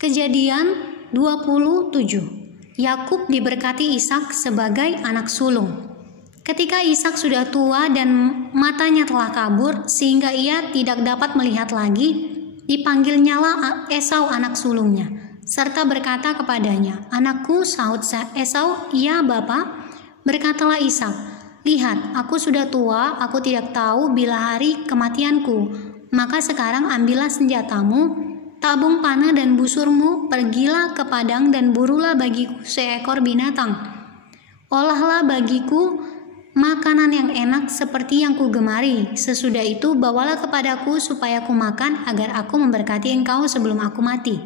Kejadian 27. Yakub diberkati Ishak sebagai anak sulung. Ketika Ishak sudah tua dan matanya telah kabur sehingga ia tidak dapat melihat lagi, dipanggilnyalah Esau anak sulungnya, serta berkata kepadanya, "Anakku," sahut Esau. "Ya, Bapa." Berkatalah Ishak, "Lihat, aku sudah tua, aku tidak tahu bila hari kematianku. Maka sekarang ambillah senjatamu, tabung panah dan busurmu, pergilah ke padang dan burulah bagiku seekor binatang. Olahlah bagiku makanan yang enak seperti yang kugemari. Sesudah itu bawalah kepadaku supaya aku makan, agar aku memberkati engkau sebelum aku mati."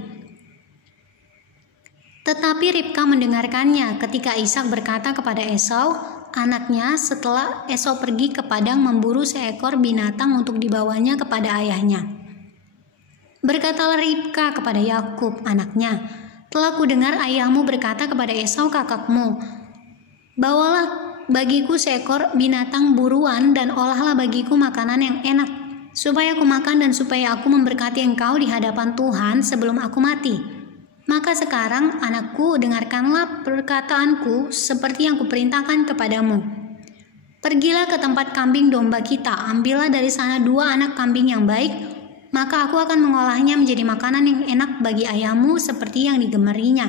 Tetapi Ribka mendengarkannya ketika Ishak berkata kepada Esau, anaknya, setelah Esau pergi ke padang memburu seekor binatang untuk dibawanya kepada ayahnya. Berkatalah Ribka kepada Yakub anaknya, "Telah kudengar ayahmu berkata kepada Esau kakakmu, bawalah bagiku seekor binatang buruan dan olahlah bagiku makanan yang enak, supaya aku makan dan supaya aku memberkati engkau di hadapan Tuhan sebelum aku mati. Maka sekarang anakku, dengarkanlah perkataanku seperti yang kuperintahkan kepadamu. Pergilah ke tempat kambing domba kita, ambillah dari sana 2 anak kambing yang baik, maka aku akan mengolahnya menjadi makanan yang enak bagi ayahmu seperti yang digemarinya.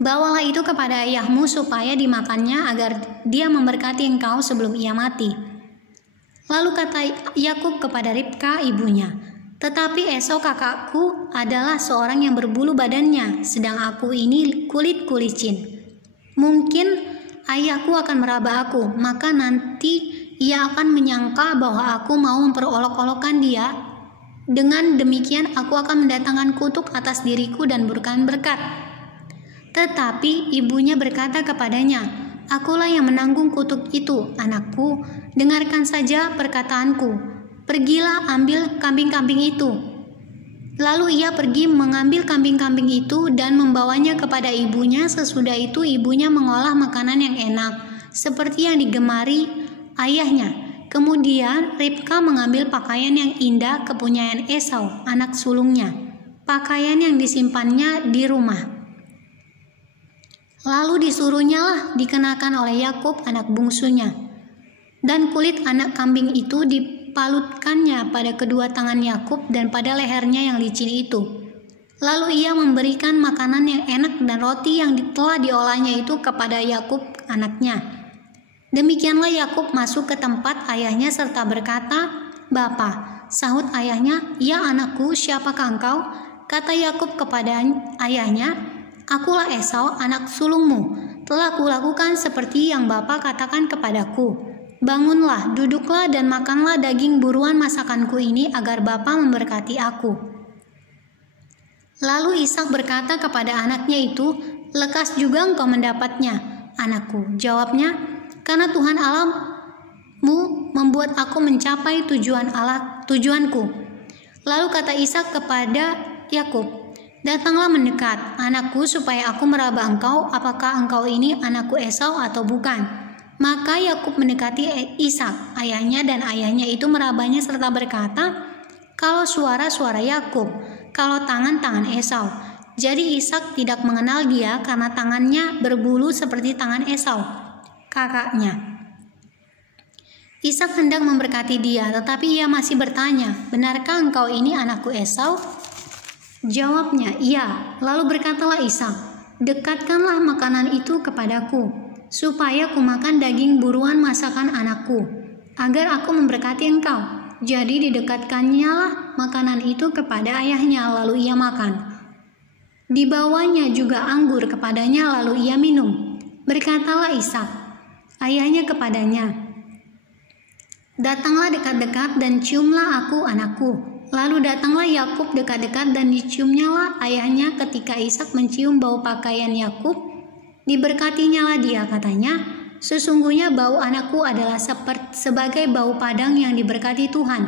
Bawalah itu kepada ayahmu supaya dimakannya agar dia memberkati engkau sebelum ia mati." Lalu kata Yakub kepada Ribka ibunya, "Tetapi Esau kakakku adalah seorang yang berbulu badannya, sedang aku ini kulitku licin. Mungkin ayahku akan meraba aku, maka nanti ia akan menyangka bahwa aku mau memperolok-olokkan dia. Dengan demikian aku akan mendatangkan kutuk atas diriku dan bukan berkat." Tetapi ibunya berkata kepadanya, "Akulah yang menanggung kutuk itu, anakku. Dengarkan saja perkataanku. Pergilah ambil kambing-kambing itu." Lalu ia pergi mengambil kambing-kambing itu dan membawanya kepada ibunya. Sesudah itu ibunya mengolah makanan yang enak, seperti yang digemari ayahnya. Kemudian Ribka mengambil pakaian yang indah kepunyaan Esau, anak sulungnya, pakaian yang disimpannya di rumah. Lalu disuruhnyalah dikenakan oleh Yakub anak bungsunya. Dan kulit anak kambing itu dipalutkannya pada kedua tangan Yakub dan pada lehernya yang licin itu. Lalu ia memberikan makanan yang enak dan roti yang telah diolahnya itu kepada Yakub anaknya. Demikianlah Yakub masuk ke tempat ayahnya serta berkata, "Bapa." Sahut ayahnya, "Ya anakku, siapakah engkau?" Kata Yakub kepada ayahnya, "Akulah Esau anak sulungmu. Telah kulakukan seperti yang Bapa katakan kepadaku. Bangunlah, duduklah dan makanlah daging buruan masakanku ini agar Bapa memberkati aku." Lalu Ishak berkata kepada anaknya itu, "Lekas juga engkau mendapatnya, anakku." Jawabnya, "Karena Tuhan Allahmu membuat aku mencapai tujuanku." Lalu kata Ishak kepada Yakub, "Datanglah mendekat, anakku, supaya aku meraba engkau, apakah engkau ini anakku Esau atau bukan." Maka Yakub mendekati Ishak, ayahnya, dan ayahnya itu merabanya serta berkata, "Kalau suara Yakub, kalau tangan Esau." Jadi Ishak tidak mengenal dia karena tangannya berbulu seperti tangan Esau, kakaknya. Ishak hendak memberkati dia, tetapi ia masih bertanya, "Benarkah engkau ini anakku Esau?" Jawabnya, "Iya." Lalu berkatalah Ishak, "Dekatkanlah makanan itu kepadaku, supaya kumakan daging buruan masakan anakku, agar aku memberkati engkau." Jadi didekatkannyalah makanan itu kepada ayahnya, lalu ia makan. Dibawanya juga anggur kepadanya, lalu ia minum. Berkatalah Ishak, ayahnya kepadanya, "Datanglah dekat-dekat dan ciumlah aku, anakku." Lalu datanglah Yakub dekat-dekat dan diciumnyalah ayahnya. Ketika Ishak mencium bau pakaian Yakub, diberkatinyalah dia, katanya, "Sesungguhnya bau anakku adalah sebagai bau padang yang diberkati Tuhan.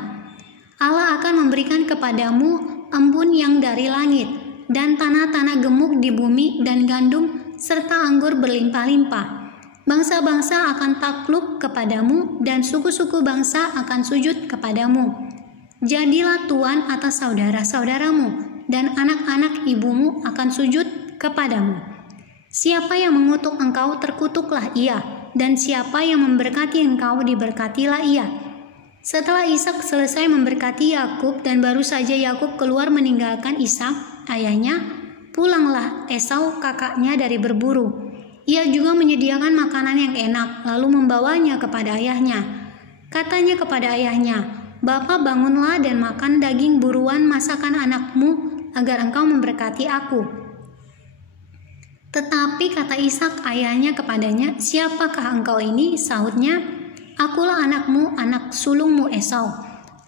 Allah akan memberikan kepadamu embun yang dari langit, dan tanah-tanah gemuk di bumi, dan gandum serta anggur berlimpah-limpah. Bangsa-bangsa akan takluk kepadamu, dan suku-suku bangsa akan sujud kepadamu. Jadilah tuan atas saudara-saudaramu, dan anak-anak ibumu akan sujud kepadamu. Siapa yang mengutuk engkau, terkutuklah ia, dan siapa yang memberkati engkau, diberkatilah ia." Setelah Ishak selesai memberkati Yakub dan baru saja Yakub keluar meninggalkan Ishak, ayahnya, pulanglah Esau kakaknya dari berburu. Ia juga menyediakan makanan yang enak, lalu membawanya kepada ayahnya. Katanya kepada ayahnya, "Bapa, bangunlah dan makan daging buruan masakan anakmu agar engkau memberkati aku." Tetapi kata Ishak ayahnya kepadanya, "Siapakah engkau ini?" Sahutnya, "Akulah anakmu, anak sulungmu Esau."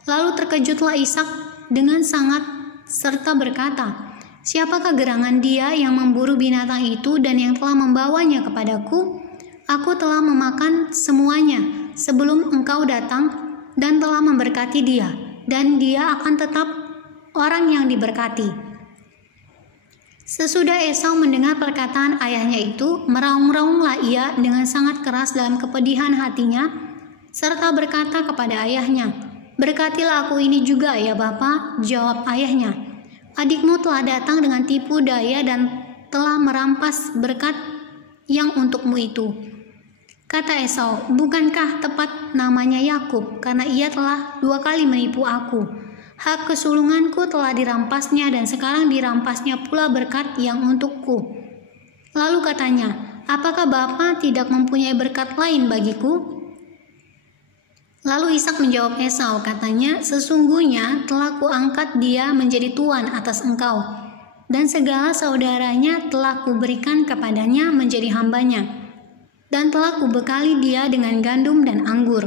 Lalu terkejutlah Ishak dengan sangat serta berkata, "Siapakah gerangan dia yang memburu binatang itu dan yang telah membawanya kepadaku? Aku telah memakan semuanya sebelum engkau datang dan telah memberkati dia, dan dia akan tetap orang yang diberkati." Sesudah Esau mendengar perkataan ayahnya itu, meraung-raunglah ia dengan sangat keras dalam kepedihan hatinya, serta berkata kepada ayahnya, "Berkatilah aku ini juga ya Bapa." Jawab ayahnya, "Adikmu telah datang dengan tipu daya dan telah merampas berkat yang untukmu itu." Kata Esau, "Bukankah tepat namanya Yakub, karena ia telah 2 kali menipu aku? Hak kesulunganku telah dirampasnya dan sekarang dirampasnya pula berkat yang untukku." Lalu katanya, "Apakah Bapa tidak mempunyai berkat lain bagiku?" Lalu Ishak menjawab Esau, katanya, "Sesungguhnya telah kuangkat dia menjadi tuan atas engkau, dan segala saudaranya telah kuberikan kepadanya menjadi hambanya, dan telah kubekali dia dengan gandum dan anggur.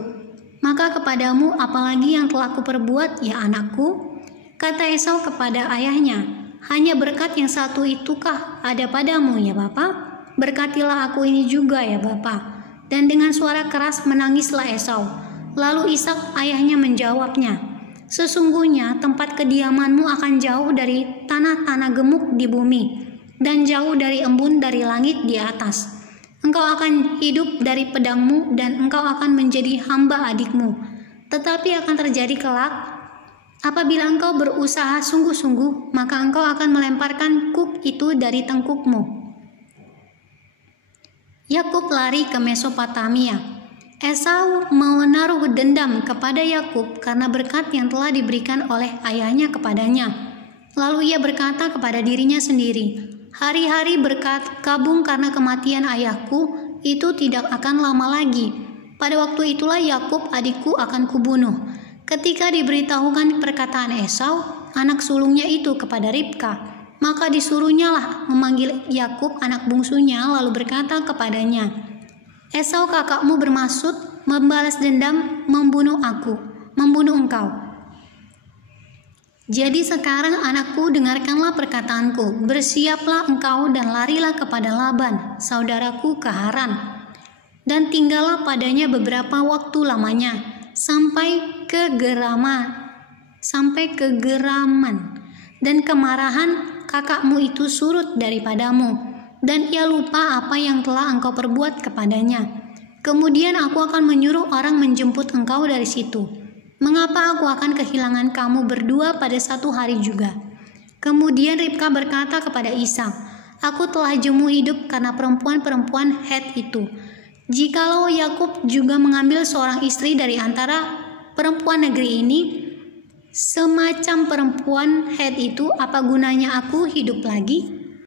Maka kepadamu apalagi yang telah kuperbuat, ya anakku?" Kata Esau kepada ayahnya, "Hanya berkat yang satu itukah ada padamu ya Bapa? Berkatilah aku ini juga ya Bapa." Dan dengan suara keras menangislah Esau. Lalu Ishak ayahnya menjawabnya, "Sesungguhnya tempat kediamanmu akan jauh dari tanah-tanah gemuk di bumi, dan jauh dari embun dari langit di atas. Engkau akan hidup dari pedangmu dan engkau akan menjadi hamba adikmu. Tetapi akan terjadi kelak, apabila engkau berusaha sungguh-sungguh, maka engkau akan melemparkan kuk itu dari tengkukmu." Yakub lari ke Mesopotamia. Esau menaruh dendam kepada Yakub karena berkat yang telah diberikan oleh ayahnya kepadanya. Lalu ia berkata kepada dirinya sendiri, "Hari-hari berkabung karena kematian ayahku itu tidak akan lama lagi. Pada waktu itulah Yakub adikku akan kubunuh." Ketika diberitahukan perkataan Esau, anak sulungnya itu kepada Ribka, maka disuruhnyalah memanggil Yakub anak bungsunya, lalu berkata kepadanya, "Esau kakakmu bermaksud membalas dendam membunuh engkau. Jadi sekarang anakku, dengarkanlah perkataanku. Bersiaplah engkau dan larilah kepada Laban, saudaraku ke Haran, dan tinggallah padanya beberapa waktu lamanya, sampai kegeraman dan kemarahan kakakmu itu surut daripadamu, dan ia lupa apa yang telah engkau perbuat kepadanya. Kemudian aku akan menyuruh orang menjemput engkau dari situ. Mengapa aku akan kehilangan kamu berdua pada satu hari juga?" Kemudian Ribka berkata kepada Ishak, "Aku telah jemu hidup karena perempuan-perempuan Het itu. Jikalau Yakub juga mengambil seorang istri dari antara perempuan negeri ini, semacam perempuan Het itu, apa gunanya aku hidup lagi?"